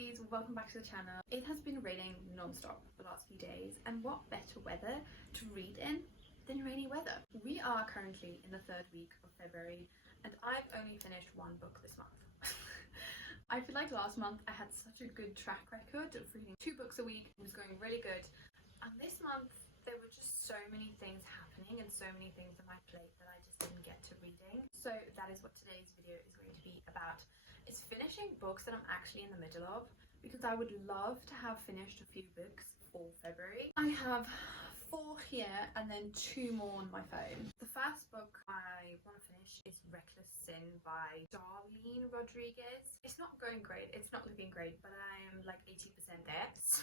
lovelies, welcome back to the channel. It has been raining non-stop the last few days, and what better weather to read in than rainy weather. We are currently in the third week of February and I've only finished one book this month. I feel like last month I had such a good track record of reading 2 books a week. It was going really good, and this month there were just so many things happening and so many things on my plate that I just didn't get to reading. So that is what today's video is going to be about. It's finishing books that I'm actually in the middle of, because I would love to have finished a few books for February. I have 4 here and then 2 more on my phone. The first book I want to finish is Reckless Sin by Darlene Rodriguez. It's not going great, it's not looking great, but I am like 80% there. So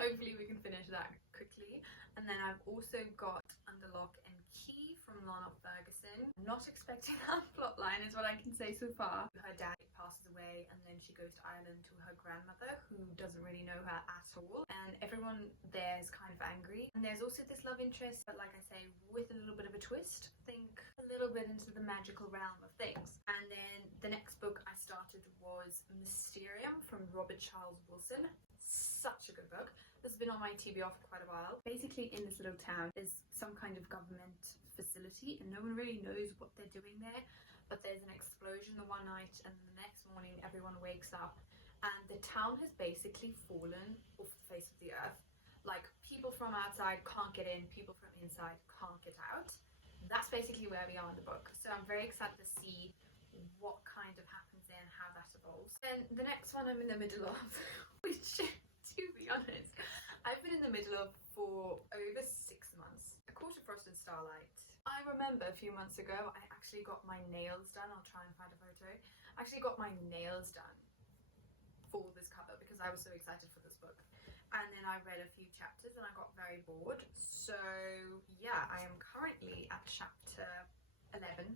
hopefully we can finish that quickly. And then I've also got Under Lock and Key from Lana Ferguson. I'm not expecting that plotline is what I can say so far. Her dad passes away and then she goes to Ireland to her grandmother, who doesn't really know her at all, and everyone there is kind of angry. And there's also this love interest, but like I say, with a little bit of a twist. Think a little bit into the magical realm of things. And then the next book I started was Mysterium from Robert Charles Wilson. Such a good book. This has been on my TBR for quite a while. Basically, in this little town there's some kind of government facility and no one really knows what they're doing there, but there's an explosion the one night and the next morning everyone wakes up and the town has basically fallen off the face of the earth. Like, people from outside can't get in, people from inside can't get out. That's basically where we are in the book, so I'm very excited to see what kind of happens there and how that evolves. Then the next one I'm in the middle of, which, to be honest, I've been in the middle of for over 6 months. A Quarter Frost and Starlight. I remember a few months ago I actually got my nails done. I'll try and find a photo. I actually got my nails done for this cover because I was so excited for this book. And then I read a few chapters and I got very bored. So yeah, I am currently at chapter 11.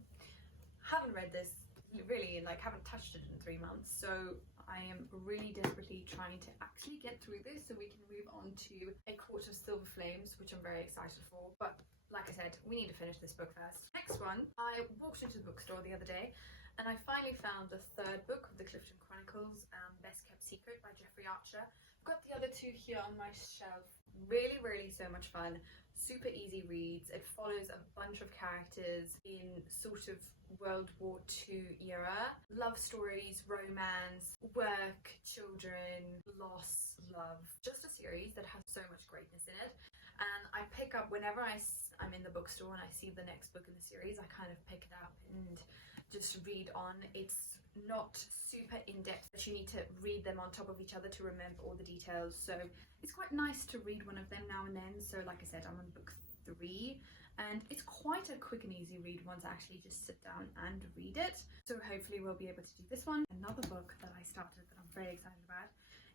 Haven't read this really, like, haven't touched it in 3 months. So I am really desperately trying to actually get through this so we can move on to A Court of Silver Flames, which I'm very excited for. But like I said, we need to finish this book first. Next one, I walked into the bookstore the other day and I finally found the 3rd book of the Clifton Chronicles, Best Kept Secret by Jeffery. I've got the other 2 here on my shelf. Really so much fun. Super easy reads. It follows a bunch of characters in sort of World War II era. Love stories, romance, work, children, loss, love. Just a series that has so much greatness in it. And I pick up whenever I'm in the bookstore and I see the next book in the series, I kind of pick it up and just read on. It's not super in-depth, but you need to read them on top of each other to remember all the details, so it's quite nice to read one of them now and then. So like I said, I'm on book 3 and it's quite a quick and easy read once I actually just sit down and read it. So hopefully we'll be able to do this one. Another book that I started that I'm very excited about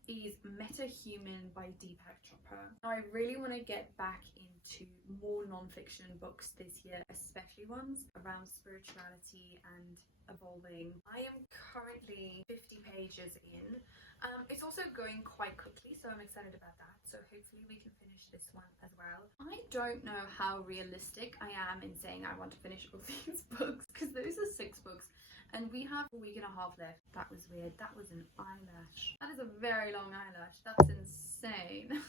is Metahuman by Deepak Chopra. Now, I really want to get back into more non-fiction books this year, especially ones around spirituality and evolving. I am currently 50 pages in. It's also going quite quickly, so I'm excited about that. So hopefully we can finish this one as well. I don't know how realistic I am in saying I want to finish all these books, because those are 6 books and we have a week and a half left. That was weird. That was an eyelash. That is a very long eyelash. That's insane.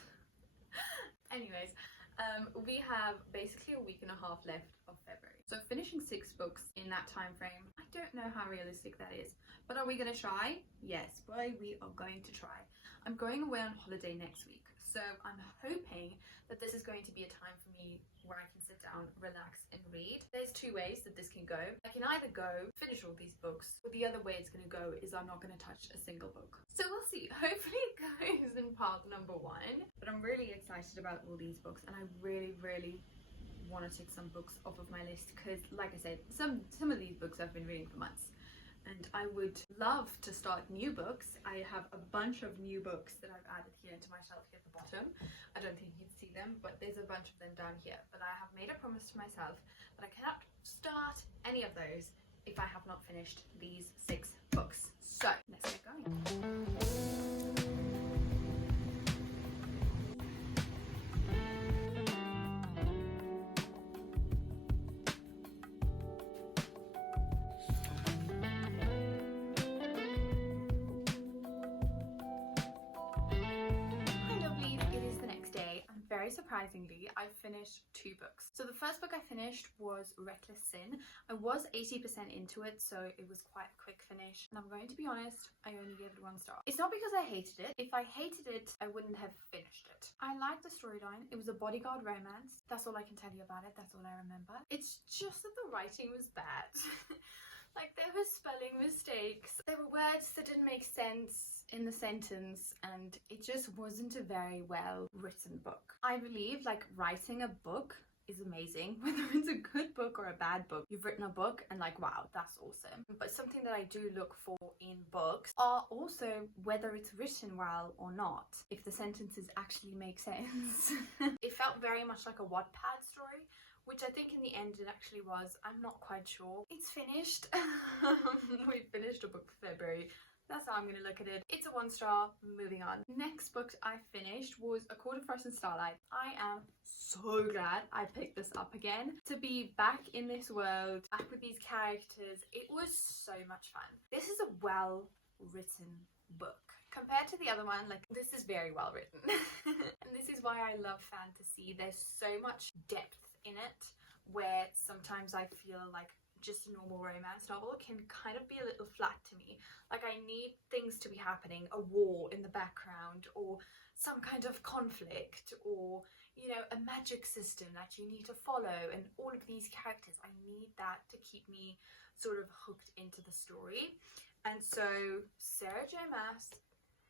Anyways, we have basically a week and a half left of February. So finishing 6 books in that time frame, I don't know how realistic that is. But are we going to try? Yes, boy, we are going to try. I'm going away on holiday next week. So I'm hoping that this is going to be a time for me where I can sit down, relax and read. There's 2 ways that this can go. I can either go finish all these books, or the other way it's going to go is I'm not going to touch a single book. So we'll see. Hopefully it goes in part number 1. But I'm really excited about all these books and I really want to take some books off of my list, because like I said, some of these books I've been reading for months. And I would love to start new books. I have a bunch of new books that I've added here into my shelf here at the bottom. I don't think you can see them, but there's a bunch of them down here. But I have made a promise to myself that I cannot start any of those if I have not finished these 6 books. So let's get going. very surprisingly, I finished 2 books. So the first book I finished was Reckless Sin. I was 80% into it, so it was quite a quick finish. And I'm going to be honest, I only gave it 1 star. It's not because I hated it. If I hated it, I wouldn't have finished it. I liked the storyline. It was a bodyguard romance. That's all I can tell you about it. That's all I remember. It's just that the writing was bad. Like, there were spelling mistakes. There were words that didn't make sense in the sentence, and it just wasn't a very well written book. I believe, like, writing a book is amazing, whether it's a good book or a bad book. You've written a book and like, wow, that's awesome. But something that I do look for in books are also whether it's written well or not, if the sentences actually make sense. It felt very much like a Wattpad story, which I think in the end it actually was. I'm not quite sure. It's finished. We finished a book for February. That's how I'm going to look at it. It's a 1 star. Moving on. Next book I finished was A Court of Frost and Starlight. I am so glad I picked this up again. To be back in this world, back with these characters, it was so much fun. This is a well-written book. Compared to the other one, like, this is very well written. And this is why I love fantasy. There's so much depth in it, where sometimes I feel like just a normal romance novel can kind of be a little flat to me. Like, I need things to be happening, a war in the background, or some kind of conflict, or, you know, a magic system that you need to follow, and all of these characters. I need that to keep me sort of hooked into the story. And so Sarah J. Maas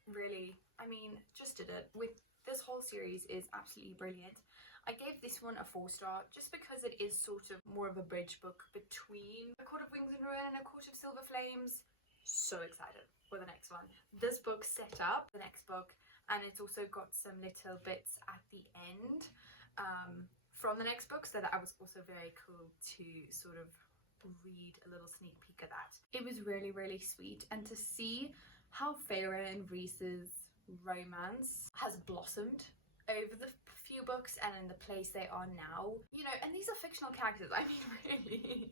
really, I mean, just did it. With this whole series is absolutely brilliant. I gave this one a 4 star just because it is sort of more of a bridge book between A Court of Wings and Ruin and A Court of Silver Flames. So excited for the next one. This book set up the next book, and it's also got some little bits at the end from the next book, so that I was also very cool to sort of read a little sneak peek of that. It was really, really sweet, and to see how Feyre and Rhys's romance has blossomed over the few books and in the place they are now, you know, and these are fictional characters, I mean, really,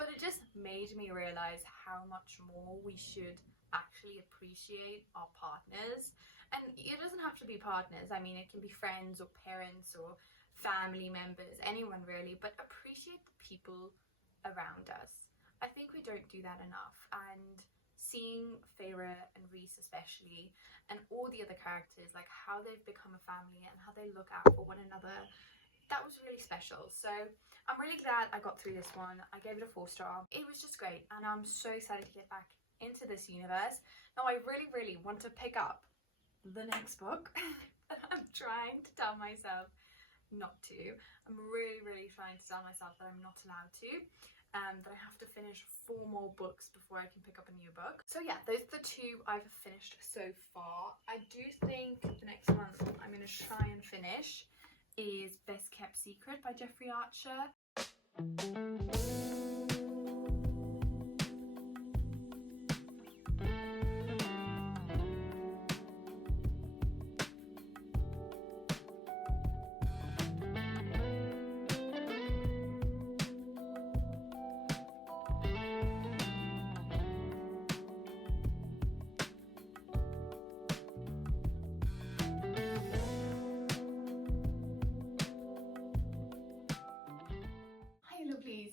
but it just made me realize how much more we should actually appreciate our partners. And it doesn't have to be partners, I mean, it can be friends or parents or family members, anyone really, but appreciate the people around us. I think we don't do that enough, and seeing Feyre and Rhys especially, and all the other characters, like how they've become a family and how they look out for one another, that was really special. So I'm really glad I got through this one. I gave it a 4 star. It was just great, and I'm so excited to get back into this universe. Now I really, really want to pick up the next book, but I'm trying to tell myself not to. I'm really, really trying to tell myself that I'm not allowed to. That I have to finish 4 more books before I can pick up a new book. So yeah, those are the 2 I've finished so far. I do think the next one I'm going to try and finish is Best Kept Secret by Jeffrey Archer.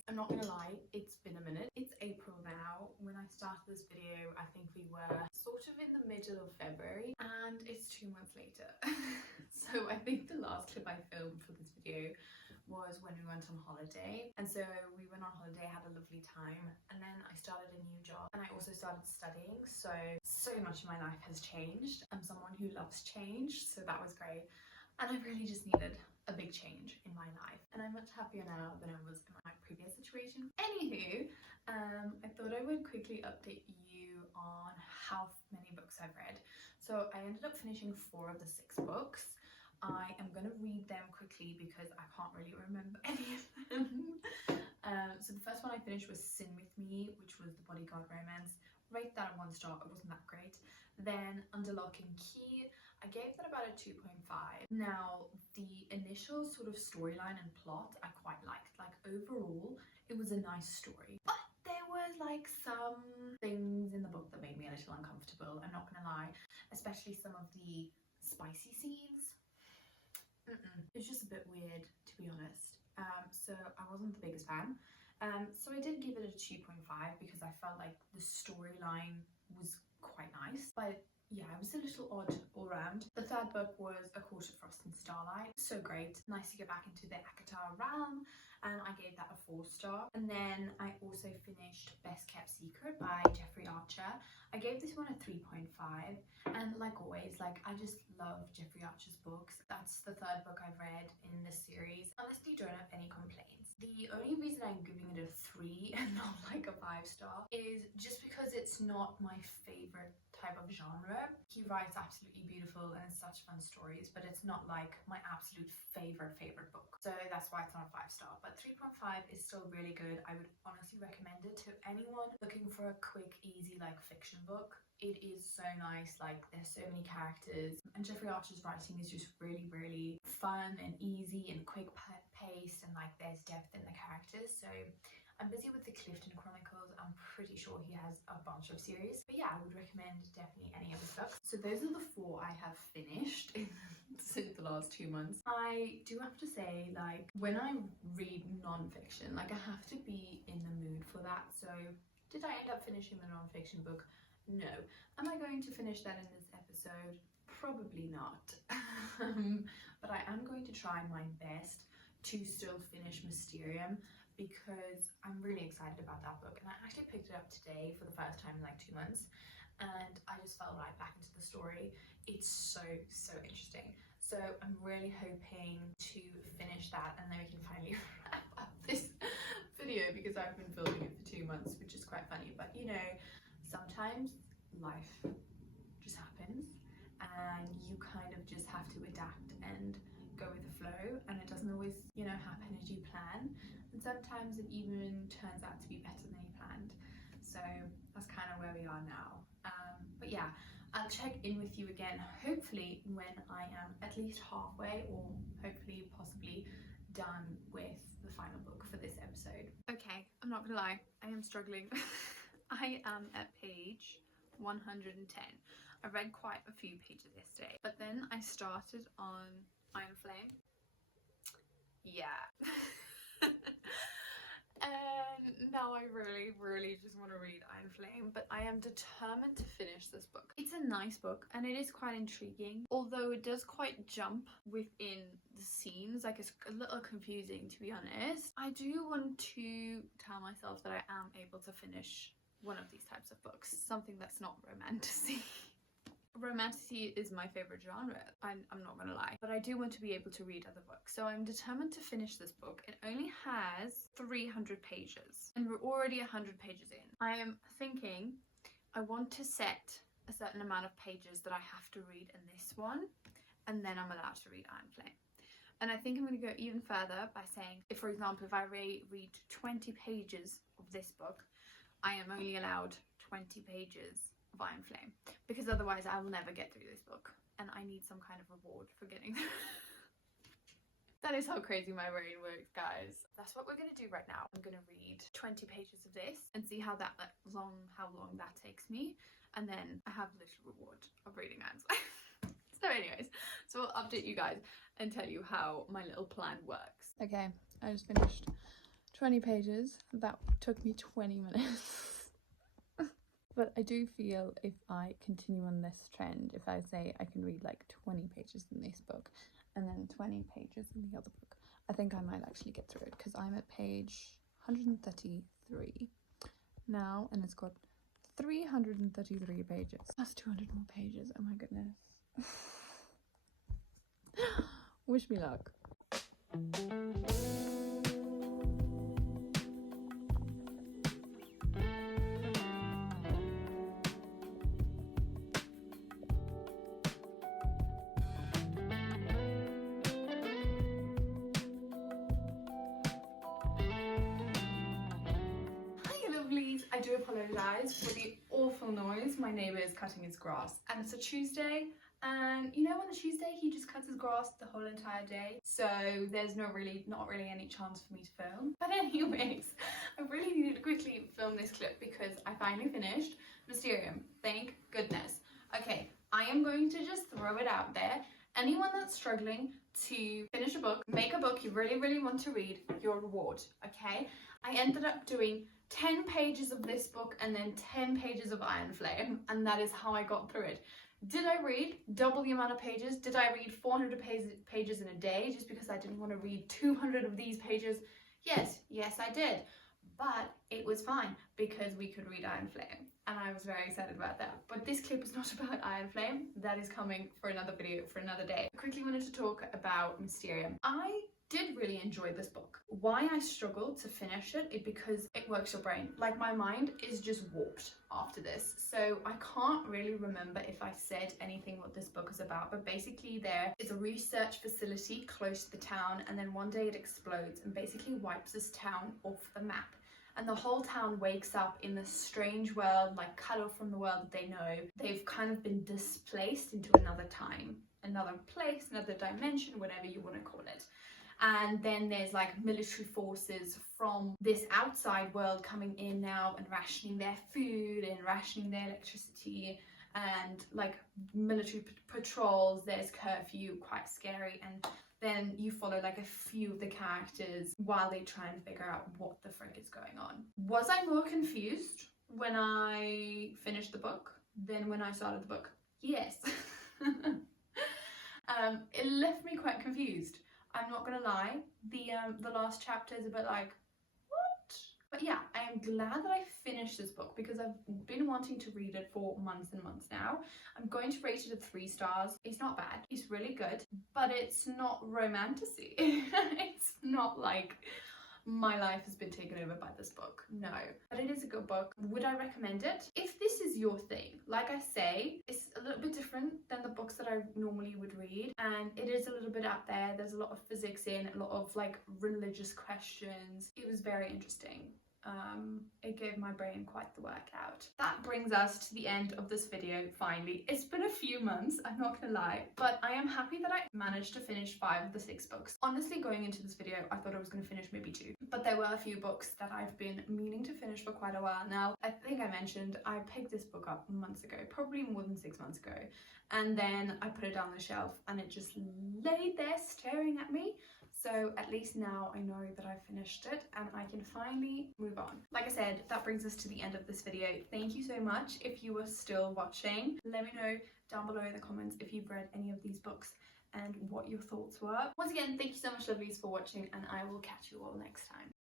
I'm not gonna lie, it's been a minute. It's April now. When I started this video, I think we were sort of in the middle of February, and it's 2 months later. So I think the last clip I filmed for this video was when we went on holiday. And so we went on holiday, had a lovely time, and then I started a new job, and I also started studying. So much of my life has changed. I'm someone who loves change, so that was great. And I really just needed a big change in my life, and I'm much happier now than I was in my previous situation. Anywho, I thought I would quickly update you on how many books I've read. So I ended up finishing 4 of the 6 books. I am going to read them quickly because I can't really remember any of them. So the first one I finished was Sin With Me, which was the bodyguard romance. Rate that a 1 star. It wasn't that great. Then Under Lock and Key, I gave that about a 2.5. Now, the initial sort of storyline and plot I quite liked. Like, overall, it was a nice story. But there was like some things in the book that made me a little uncomfortable, I'm not gonna lie. Especially some of the spicy scenes. It's just a bit weird, to be honest. So I wasn't the biggest fan. So I did give it a 2.5 because I felt like the storyline was quite nice, but yeah, it was a little odd all round. The third book was A Court of Frost and Starlight. So great. Nice to get back into the Akatar realm, and I gave that a 4-star. And then I also finished Best Kept Secret by Jeffrey Archer. I gave this one a 3.5, and like always, like I just love Jeffrey Archer's books. That's the third book I've read in this series. Honestly, don't have any complaints. The only reason I'm giving it a 3 and not like a 5-star is just because it's not my favorite type of genre. He writes absolutely beautiful and it's such fun stories, but it's not like my absolute favorite book. So that's why it's not a 5-star, but 3.5 is still really good. I would honestly recommend it to anyone looking for a quick, easy, like fiction book. It is so nice, like there's so many characters, and Jeffrey Archer's writing is just really fun and easy and quick paced, and like there's depth in the characters. So I'm busy with the Clifton Chronicles. I'm pretty sure he has a bunch of series. But yeah, I would recommend definitely any of his books. So those are the 4 I have finished since the last 2 months. I do have to say, like, when I read non-fiction, like I have to be in the mood for that. So did I end up finishing the non-fiction book? No. Am I going to finish that in this episode? Probably not. But I am going to try my best to still finish Mysterium, because I'm really excited about that book, and I actually picked it up today for the first time in like 2 months, and I just fell right back into the story. It's so interesting. So I'm really hoping to finish that, and then we can finally wrap up this video, because I've been filming it for 2 months, which is quite funny. But you know, sometimes life just happens and you kind of just have to adapt and go with the flow, and it doesn't always, you know, happen as you plan, and sometimes it even turns out to be better than you planned. So that's kind of where we are now. But yeah, I'll check in with you again hopefully when I am at least halfway, or hopefully possibly done with the final book for this episode. Okay, I'm not gonna lie, I am struggling. I am at page 110. I read quite a few pages yesterday, but then I started on Iron Flame. Yeah. And now I really just want to read Iron Flame, but I am determined to finish this book. It's a nice book and it is quite intriguing, although it does quite jump within the scenes. Like, it's a little confusing, to be honest. I do want to tell myself that I am able to finish one of these types of books, something that's not romantasy. Romantasy is my favorite genre, I'm not gonna lie, but I do want to be able to read other books. So I'm determined to finish this book. It only has 300 pages and we're already 100 pages in. I am thinking I want to set a certain amount of pages that I have to read in this one, and then I'm allowed to read Iron Flame. And I think I'm going to go even further by saying, if, for example, if I read 20 pages of this book, I am only allowed 20 pages of Iron Flame, because otherwise I will never get through this book, and I need some kind of reward for getting through. That is how crazy my brain works, guys. That's what we're going to do right now. I'm going to read 20 pages of this and see how long that takes me, and then I have a little reward of reading Iron Flame. So anyways, so I'll update you guys and tell you how my little plan works. Okay, I just finished 20 pages. That took me 20 minutes. But I do feel if I continue on this trend, if I say I can read like 20 pages in this book and then 20 pages in the other book, I think I might actually get through it, because I'm at page 133 now, and it's got 333 pages. That's 200 more pages. Oh my goodness. Wish me luck. I do apologise for the awful noise. My neighbour is cutting his grass, and it's a Tuesday, and you know, on a Tuesday he just cuts his grass the whole entire day, so there's not really any chance for me to film. But anyways, I really needed to quickly film this clip because I finally finished Mysterium, thank goodness. Okay, I am going to just throw it out there Anyone that's struggling to finish a book, make a book you really, really want to read, your reward, okay? I ended up doing 10 pages of this book and then 10 pages of Iron Flame, and that is how I got through it. Did I read double the amount of pages? Did I read 400 pages in a day just because I didn't want to read 200 of these pages? Yes, I did. But it was fine because we could read Iron Flame, and I was very excited about that. But this clip is not about Iron Flame. That is coming for another video for another day. I quickly wanted to talk about Mysterium. I did really enjoy this book. Why I struggled to finish it is because it works your brain. Like, my mind is just warped after this, so I can't really remember if I said anything what this book is about, but basically there is a research facility close to the town, and then one day it explodes and basically wipes this town off the map. And the whole town wakes up in this strange world, like cut off from the world that they know. They've kind of been displaced into another time, another place, another dimension, whatever you want to call it. And then there's like military forces from this outside world coming in now and rationing their food and rationing their electricity, and like military patrols, there's curfew, quite scary. And then you follow like a few of the characters while they try and figure out what the frick is going on. Was I more confused when I finished the book than when I started the book? Yes. It left me quite confused. I'm not gonna lie, the last chapter is a bit like, what? But yeah, I am glad that I finished this book because I've been wanting to read it for months and months now. I'm going to rate it at 3 stars. It's not bad, it's really good, but it's not romantasy. It's not like my life has been taken over by this book, no. But it is a good book. Would I recommend it? If this is your thing, like I say, it's a little bit different than the books that I normally would read, and it is a little bit out there. There's a lot of physics in, a lot of like religious questions. It was very interesting. It gave my brain quite the workout. That brings us to the end of this video, finally. It's been a few months, I'm not gonna lie, but I am happy that I managed to finish 5 of the 6 books. Honestly, going into this video, I thought I was gonna finish maybe 2, but there were a few books that I've been meaning to finish for quite a while now. I think I mentioned I picked this book up months ago, probably more than 6 months ago, and then I put it down the shelf and it just laid there staring at me. So at least now I know that I've finished it and I can finally move on. Like I said, that brings us to the end of this video. Thank you so much if you are still watching. Let me know down below in the comments if you've read any of these books and what your thoughts were. Once again, thank you so much, lovelies, for watching, and I will catch you all next time.